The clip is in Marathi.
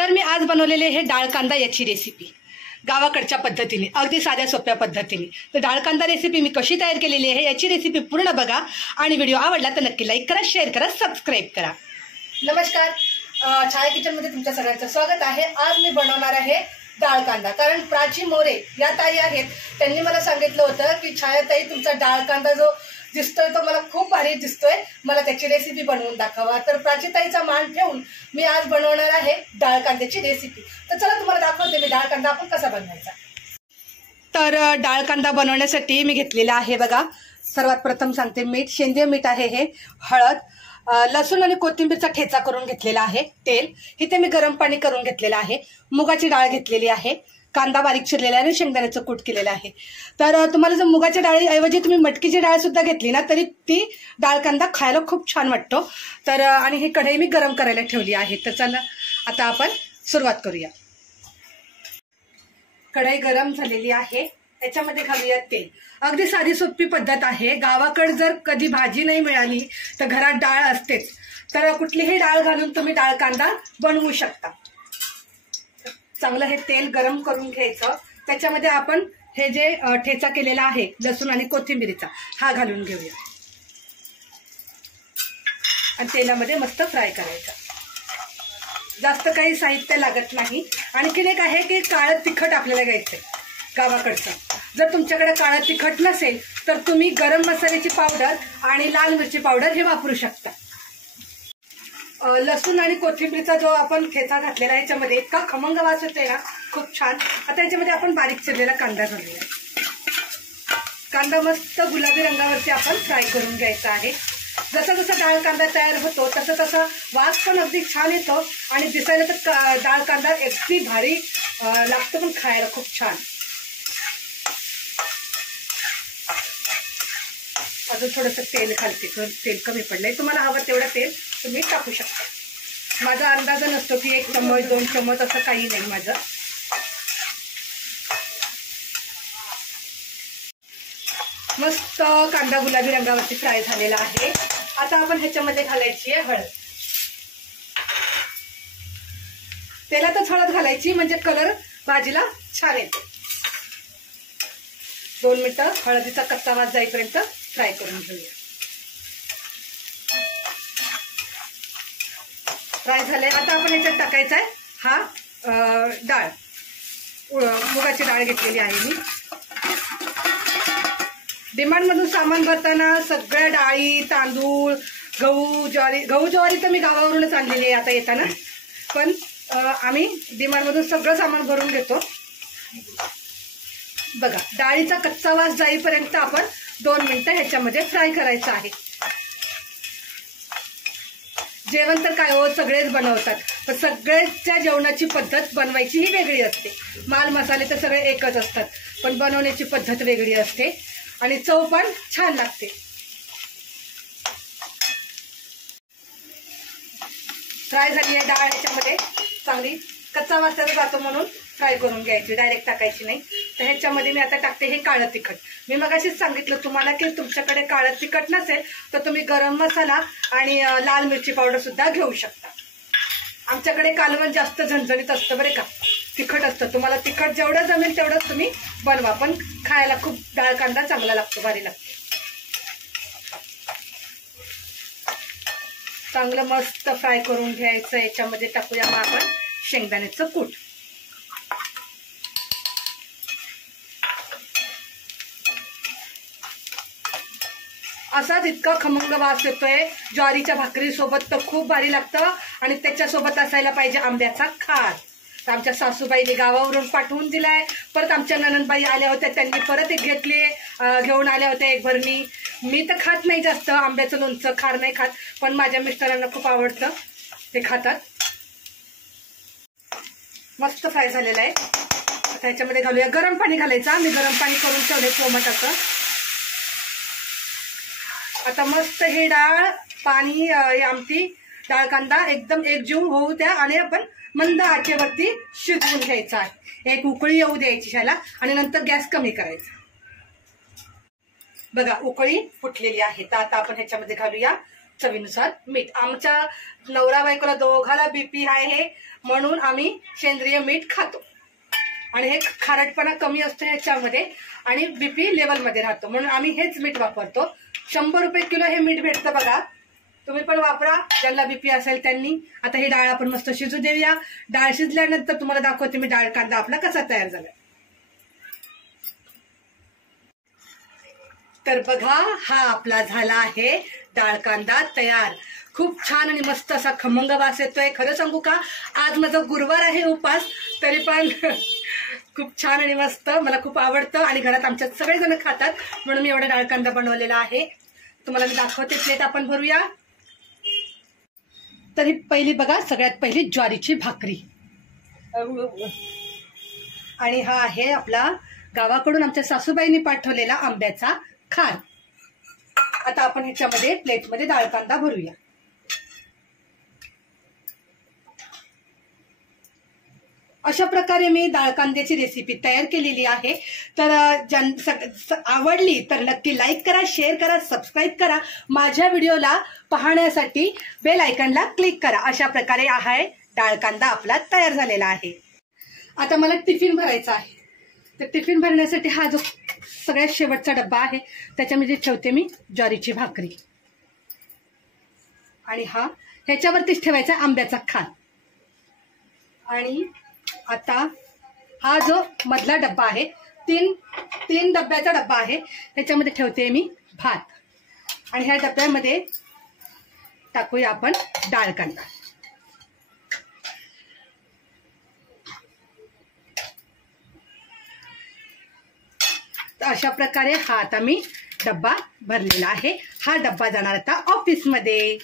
तर मी आज बनवलेले हे डाळ कांदा याची रेसिपी गावाकडच्या पद्धतीने, अगदी साध्या सोप्या पद्धतीने। तर डाळ कांदा रेसिपी मी कशी तयार केलेली आहे याची रेसिपी पूर्ण बघा आणि व्हिडिओ आवडला तर नक्की लाईक करा, शेअर करा, सबस्क्राईब करा। नमस्कार, छाया किचनमध्ये तुमच्या सगळ्यांचं स्वागत आहे। आज मी बनवणार आहे डाळ कांदा, कारण प्राची मोरे या ताई आहेत, त्यांनी मला सांगितलं होतं की छाया ताई तुमचा डाळ कांदा जो दिसतोय तो मला खूप भारी दिसतोय, मला त्याची रेसिपी बनवून दाखवा। तर प्राचीताईचा मान ठेवून मी आज बनवणार आहे डाळ कांद्याची रेसिपी। तर चला तुम्हाला दाखवते मी डाळ कांदा आपण कसा बनवायचा। तर डाळ कांदा बनवण्यासाठी मी घेतलेला आहे बघा, सर्वात प्रथम सांगते मीठ, सेंद्रिय मीठ आहे हे, हळद, लसूण आणि कोथिंबीरचा ठेचा करून घेतलेला आहे, तेल, इथे मी गरम पाणी करून घेतलेलं आहे, मुगाची डाळ घेतलेली आहे, कांदा बारीक चिरलेला आहे आणि शेंगदाण्याचं कूट केलेलं आहे। तर तुम्हाला जर मुगाच्या डाळीऐवजी तुम्ही मटकीची डाळ सुद्धा घेतली ना तरी ती डाळ कांदा खायला खूप छान वाटतो। तर आणि ही कढई मी गरम करायला ठेवली आहे। तर चला आता आपण सुरुवात करूया। कढई गरम झालेली आहे, त्याच्यामध्ये घालूया तेल। अगदी साधी सोपी पद्धत आहे। गावाकडे जर कधी भाजी नाही मिळाली तर घरात डाळ असतेच, तर कुठलीही डाळ घालून तुम्ही डाळ कांदा बनवू शकता। चांगलं हे तेल गरम करून घ्यायचं, त्याच्यामध्ये आपण हे जे ठेचा केलेला आहे लसूण आणि कोथिंबीरीचा हा घालून घेऊया आणि तेलामध्ये मस्त फ्राय करायचा। जास्त काही साहित्य लागत नाही। आणखीन एक आहे की काळं तिखट आपल्याला घ्यायचंय गावाकडचं। जर तुमच्याकडे काळं तिखट नसेल तर तुम्ही गरम मसाल्याची पावडर आणि लाल मिरची पावडर हे वापरू शकता। लसूण आणि कोथिंबीरचा जो आपण ठेचा घातलेला आहे याच्यामध्ये इतका खमंग वास येतोय ना, खूप छान। आता याच्यामध्ये आपण बारीक चिरलेला कांदा घालूया। कांदा मस्त गुलाबी रंगावरती आपण फ्राय करून घ्यायचा आहे। जसा जसा डाळ कांदा तयार होतो तसा तसा वास पण अगदी छान येतो आणि दिसायला तर डाळ कांदा अगदी भारी लागतो, पण खायला खूप छान। अजून थोडंसं तेल घालते, तेल कमी पडलंय, तुम्हाला हवं तेवढं तेल तुम्ही टाकू शकता। माझा अंदाज नसतो की 1 चम्मच 2 चम्मच असं काही नाही माझं। मस्त कांदा गुलाबी रंगावरती फ्राय झालेला आहे। आता आपण ह्याच्यामध्ये घालायची आहे हळद। तेलातच हळद घालायची म्हणजे कलर भाजीला छान येतो। 2 मिनिटं हळदीचा कच्चा वास जाईपर्यंत फ्राय करून घेऊया। फ्राय झाले, आता आपण याच्यात टाकायचा आहे हा डाळ, मुगाची डाळ घेतलेली आहे मी। डिमांड मधून सामान भरताना सगळ्या डाळी, तांदूळ, गहू ज्वारी तर मी गावावरूनच आणलेली आहे आता येताना, पण आम्ही डिमांड मधून सगळं सामान भरून घेतो। बघा, डाळीचा कच्चा वास जाईपर्यंत आपण 2 मिनिटं ह्याच्यामध्ये फ्राय करायचं आहे। जेवण तर काय हो, सगळेच बनवतात, पण सगळ्याच्या जेवणाची पद्धत बनवायची ही वेगळी असते। माल मसाले तर सगळे एकच असतात, पण बनवण्याची पद्धत वेगळी असते आणि चव पण छान लागते। फ्राय झाली आहे डाळ, ह्याच्यामध्ये चांगली कच्चा वास त्याचा जातो म्हणून फ्राय करून घ्यायची, डायरेक्ट टाकायची नाही। तर ह्याच्यामध्ये मी आता टाकते हे काळं तिखट। मी मगाशीच सांगितलं तुम्हाला की तुमच्याकडे काळं तिखट नसेल तर तुम्ही गरम मसाला आणि लाल मिरची पावडर सुद्धा घेऊ शकता। आमच्याकडे कालवण जास्त झणझणीत असतं बरे का, तिखट असतं। तुम्हाला तिखट जेवढं जमेल तेवढंच तुम्ही बनवा, पण खायला खूप डाळ कांदा चांगला लागतो, भारी लागतो। चांगलं मस्त फ्राय करून घ्यायचं। याच्यामध्ये टाकूया मग आपण शेंगदाण्याचं कूट। असाच इतका खमंग वास येतोय, ज्वारीच्या भाकरी सोबत तर खूप भारी लागतं आणि त्याच्यासोबत असायला पाहिजे आंब्याचा खार। तर आमच्या सासूबाईने गावावरून पाठवून दिलाय, परत आमच्या ननंदबाई आल्या होत्या, त्यांनी परत एक घेतली, घेऊन आल्या होत्या 1 भरणी। मी तर खात नाही जास्त आंब्याचं लोणचं, खार नाही खात, पण माझ्या मिस्टरांना खूप आवडतं, ते खातात। मस्त फ्राय झालेला आहे। आता ह्याच्यामध्ये घालूया गरम पाणी घालायचं, मी गरम पाणी करून ठेवले कोमटाचं। आता मस्त हे डाळ पाणी आमटी डाळ कांदा एकदम एकजीव होऊ द्या आणि आपण मंद आचेवरती शिजवून घ्यायचा आहे। एक उकळी येऊ द्यायची ह्याला आणि नंतर गॅस कमी करायचा। बघा उकळी फुटलेली आहे, तर आता आपण ह्याच्यामध्ये घालूया चवीनुसार मीठ. आमच्या नवरा बायकोला दोघाला बीपी आहे म्हणून आम्ही सेंद्रिय मीठ खातो आणि हे खारटपणा कमी असतो ह्याच्यामध्ये आणि बीपी लेवलमध्ये राहतो म्हणून आम्ही हेच मीठ वापरतो. 100 रुपये किलो हे मीठ भेटतं बघा. तुम्ही पण वापरा ज्यांना बीपी असेल त्यांनी. आता ही डाळ आपण मस्त शिजू देऊया. डाळ शिजल्यानंतर तुम्हाला दाखवते मी डाळ कांदा आपला कसा तयार झाला. तर बघा हा आपला झाला आहे डाळ कांदा तयार. खूप छान आणि मस्त असा खमंग वास येतोय. खरं सांगू का आज माझा गुरुवार आहे उपास तरी पण खूप छान आणि मस्त मला खूप आवडतं आणि घरात आमच्या सगळेजण खातात म्हणून मी एवढा डाळ कांदा बनवलेला आहे. तुम्हाला मी दाखवते. प्लेट आपण भरूया. तर ही पहिली बघा सगळ्यात पहिली ज्वारीची भाकरी आणि हा आहे आपला गावाकडून आमच्या सासूबाईंनी पाठवलेला आंब्याचा खार. आता आपण ह्याच्यामध्ये प्लेटमध्ये डाळ कांदा भरूया. अशा प्रकारे मी डाळ कांद्याची रेसिपी तयार केलेली आहे. तर आवडली तर नक्की लाईक करा, शेअर करा, सबस्क्राईब करा. माझ्या व्हिडिओला पाहण्यासाठी बेल आयकॉनला क्लिक करा. अशा प्रकारे आहे डाळ कांदा आपला तयार झालेला आहे. आता मला टिफिन भरायचा आहे. तर टिफिन भरण्यासाठी हा जो सगळ्यात शेवटचा डब्बा आहे त्याच्यामध्ये ठेवते मी ज्वारीची भाकरी आणि हा ह्याच्यावरतीच ठेवायचा आंब्याचा खार. आणि आता हा जो मधला डब्बा आहे तीन डब्याचा डब्बा आहे ह्याच्यामध्ये ठेवते मी भात आणि ह्या डब्यामध्ये टाकूया आपण डाळ कांदा. तर अशा प्रकारे हा आता मी डब्बा भरलेला आहे. हा डब्बा जाणार आता ऑफिसमध्ये.